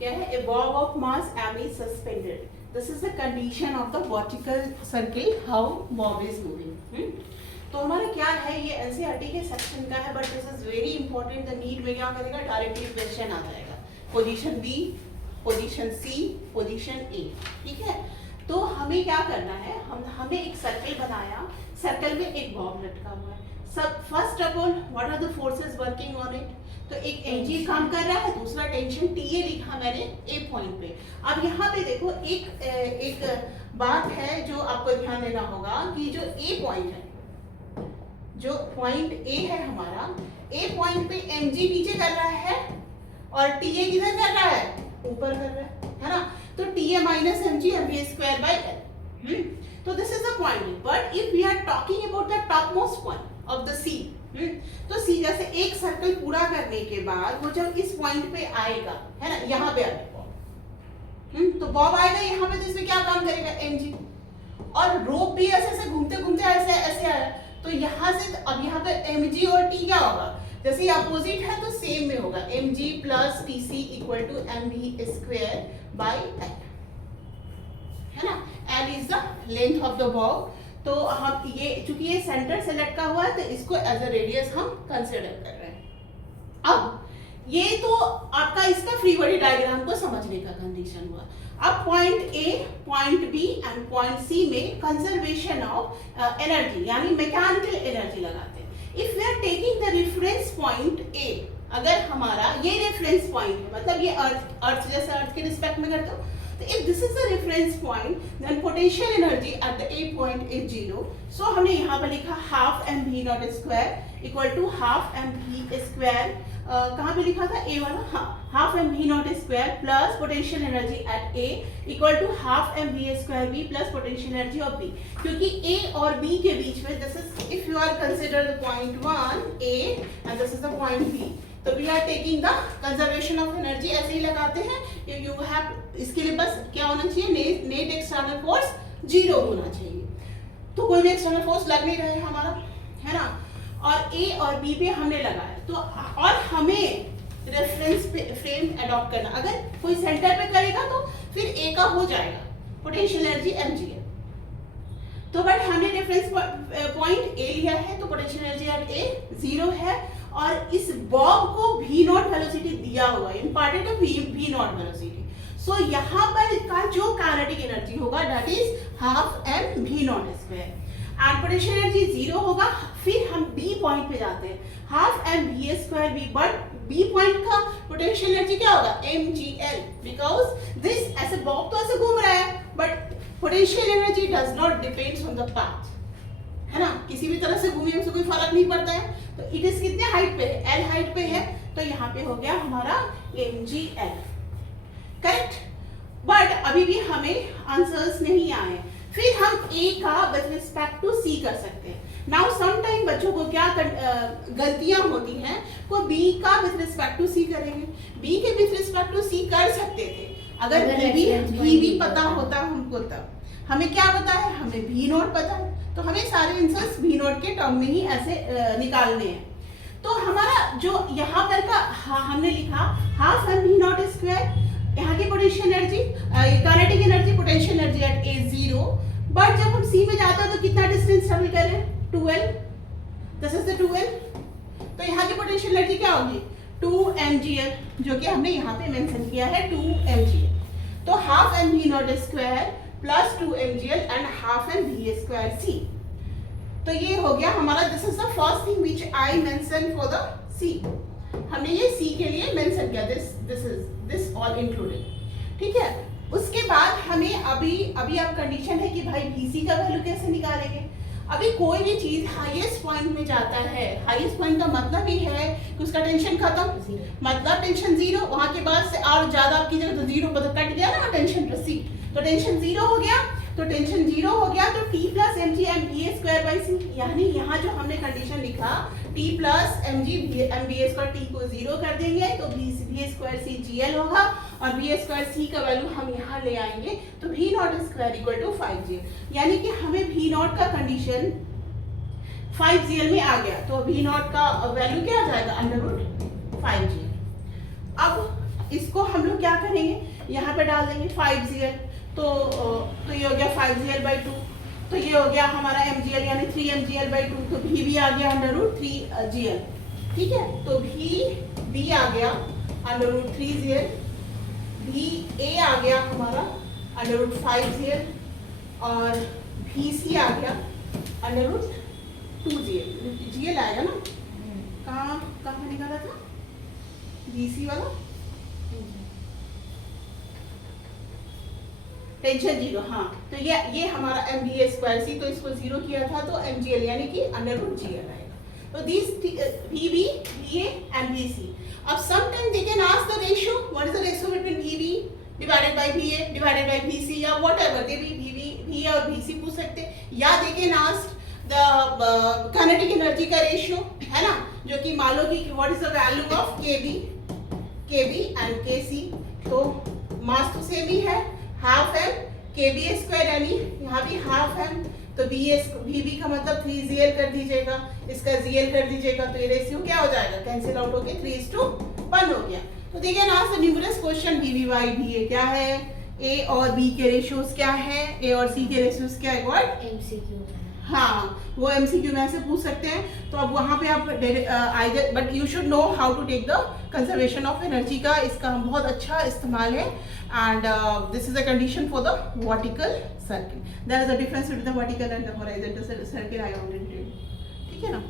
क्या है? A bob of mass m is suspended. This is the condition of the vertical circle, how bob is moving. तो हमारा क्या है, ये एनसीईआरटी के सेक्शन का है, but this is very important. The NEET में क्या करेगा, डायरेक्टली क्वेश्चन आ जाएगा. Position B, position C, position A. ठीक है, तो हमें क्या करना है, हमें एक सर्कल बनाया, सर्कल में एक बॉब लटका हुआ है. सब first of all what are the forces working on it. तो एक एनजी काम कर रहा है, दूसरा टेंशन टीए लिखा मैंने ए पॉइंट पे. अब यहाँ पे देखो एक बात है जो आपको ध्यान देना होगा कि जो ए पॉइंट है, जो पॉइंट ए है हमारा, ए पॉइंट पे एमजी नीचे कर रहा है और टीए किधर कर रहा है, ऊपर कर रहा है ना. तो TA minus MG MB square by L. तो this is the point. But if we are talking about the top most point of the C, तो सी जैसे एक सर्कल पूरा करने के बाद वो जब इस पॉइंट पे आएगा, है ना, यहाँ पे आएगा बॉब. तो बॉब आएगा यहाँ पे, तो इसमें क्या काम करेगा, एमजी. और रोप भी ऐसे ऐसे घूमते घूमते ऐसे ऐसे आया, तो यहाँ से अब यहाँ पे mg और t क्या होगा, जैसे अपोजिट है तो सेम में होगा. mg plus tc equal to mv square by l, है ना. l is the length of the bob. तो हम ये चूंकि ये सेंटर से लटका हुआ है, तो इसको एज अ रेडियस हम कंसिडर कर रहे हैं. अब ये तो आपका इसका फ्री बॉडी डायग्राम को समझने का कंडीशन हुआ. अब point A, point B and point C में कंजर्वेशन ऑफ एनर्जी यानी मैकेनिकल एनर्जी लगाते हैं. If we are taking the reference point A, अगर हमारा ये रेफरेंस पॉइंट है, मतलब ये अर्थ जैसे अर्थ के रिस्पेक्ट में करते हो, तो if this is the reference point, then potential energy at the A point is 0. So हमने यहाँ पर लिखा half mv naught square equal to half mv square. कहाँ पे लिखा था, A वाला, हाँ, half mv naught square plus potential energy at A equal to half mv square B plus potential energy of B. क्योंकि A और B के बीच में, this is if you are consider the point 1 A and this is the point B. तो we are taking the conservation of energy, ऐसे ही लगाते हैं. You have, इसके लिए बस क्या होना चाहिए, नेट एक्सटर्नल फोर्स 0 होना चाहिए. तो कोई भी एक्सटर्नल फोर्स लग नहीं रहा है हमारा, है ना. और ए और बी पे हमने लगाया, तो और हमें रेफरेंस फ्रेम अडॉप्ट करना. अगर कोई सेंटर पे करेगा तो फिर ए का हो जाएगा पोटेंशियल एनर्जी mg है. तो बट हमने रेफरेंस पॉइंट ए लिया है, तो पोटेंशियल एनर्जी एट ए 0 है. और इस बॉब को v नॉट वेलोसिटी दिया हुआ है, इम्पार्टेंट है v नॉट वेलोसिटी. सो यहाँ पर का जो काइनेटिक एनर्जी होगा that is half m v not square. And potential energy 0 होगा. फिर हम b पॉइंट पे जाते हैं, half m v square b. But b point का पोटेंशियल एनर्जी क्या होगा, mgl, बिकॉज दिस ऐसे बॉब तो ऐसे घूम रहा है, but potential energy does not depends on the path, है ना. किसी भी तरह से घूमे उससे कोई फर्क नहीं पड़ता है. तो इट इज कितने हाइट पे है, एल हाइट पे है, तो यहाँ पे हो गया हमारा mgl, करेक्ट. बट अभी भी हमें आंसर्स नहीं आए. फिर हम a का विद रिस्पेक्ट टू c कर सकते हैं. नाउ सम टाइम बच्चों को क्या गलतियां होती हैं, को b का विद रिस्पेक्ट टू c करेंगे, b के विद रिस्पेक्ट टू c कर सकते थे अगर v भी पता होता हमको. तब हमें क्या पता है, हमें v नॉट पता है, तो हमें सारे आंसर्स v नॉट के टर्म में ही ऐसे निकालने हैं. तो हमारा जो यहाँ पर का हमने लिखा half m v not square, यहाँ की potential energy, kinetic energy, potential energy at a 0. But जब हम c में जाते हैं तो कितना डिस्टेंस ट्रेवल कर रहे हैं, 2l. This is the 2l. तो यहाँ की पोटेंशियल एनर्जी क्या होगी, 2 mgl, जो कि हमने यहाँ पे मेंशन किया है 2 mgl. तो half m v not square plus 2 mgl and half m v square c. तो ये हो गया हमारा, this is the first thing which I mention for the c. हमने ये c के लिए मेंशन किया, दिस ऑल इंक्लूडेड. ठीक है. उसके बाद हमें अभी अब कंडीशन है कि भाई vc का वैल्यू कैसे निकालेंगे. अभी कोई भी चीज हाईएस्ट पॉइंट में जाता है, हाईएस्ट पॉइंट का मतलब ही है कि उसका टेंशन खत्म, मतलब टेंशन 0. वहां के बाद से और ज्यादा आपकी जगह तो 0 मतलब कट गया ना टेंशन प्लस c, तो टेंशन 0 हो गया. तो टेंशन 0 हो गया, तो t plus mg mv square by c. यानी यहाँ जो हमने कंडीशन लिखा t plus mg mv square, t को 0 कर देंगे तो v स्क्वायर c gl होगा, और v स्क्वायर c का वैल्यू हम यहाँ ले आएंगे, तो v not square equal to 5gl. यानी कि हमें v नॉट का कंडीशन 5gl में आ गया, तो v नॉट का वैल्यू क्या आ जाएगा, अंडर रूट 5gl. अब इसको हम लोग क्या करेंगे, यहाँ पे डाल देंगे 5gl, तो ये हो गया 5gl/2, तो ये हो गया हमारा mgl यानी 3mgl/2, तो v भी आ गया √3gl, ठीक है। तो v आ गया √3gl, va आ गया हमारा √5gl और vc आ गया √2gl, gl आएगा ना, कहाँ निकाला था vc वाला, टेंशन 0, हाँ। तो ये हमारा mva²c, तो इसको 0 किया था तो mgl यानी कि √gl आएगा। तो these vb, va and vc. अब sometime they can ask the ratio, what is the ratio between vb divided by va divided by vc या whatever, they भी v और vc पूछ सकते, या they can ask the kinetic energy का ratio, है ना, जो कि मान लो कि what is the value of kb and kc, तो मास तो सेम ही है, हाफ m kb² यानी यहाँ भी हाफ m, तो vb का मतलब 3gl कर दीजिएगा, इसका gl कर दीजिएगा, तो ये रेशियो क्या हो जाएगा, कैंसिल आउट होके 3:1 हो गया। तो देखिए ना, आज न्यूमरस क्वेश्चन vb/va क्या है, a और b के रेशियोज क्या है, a और c के रेशियोज क्या है, व्हाट MCQ, हाँ, वो MCQ में से पूछ सकते हैं। तो अब वहाँ पे आप either, but you should know how to take the conservation of energy का, इसका बहुत अच्छा इस्तेमाल है। And this is a condition for the vertical circle, there is a difference between the vertical and the horizontal circle, I already, ठीक है ना।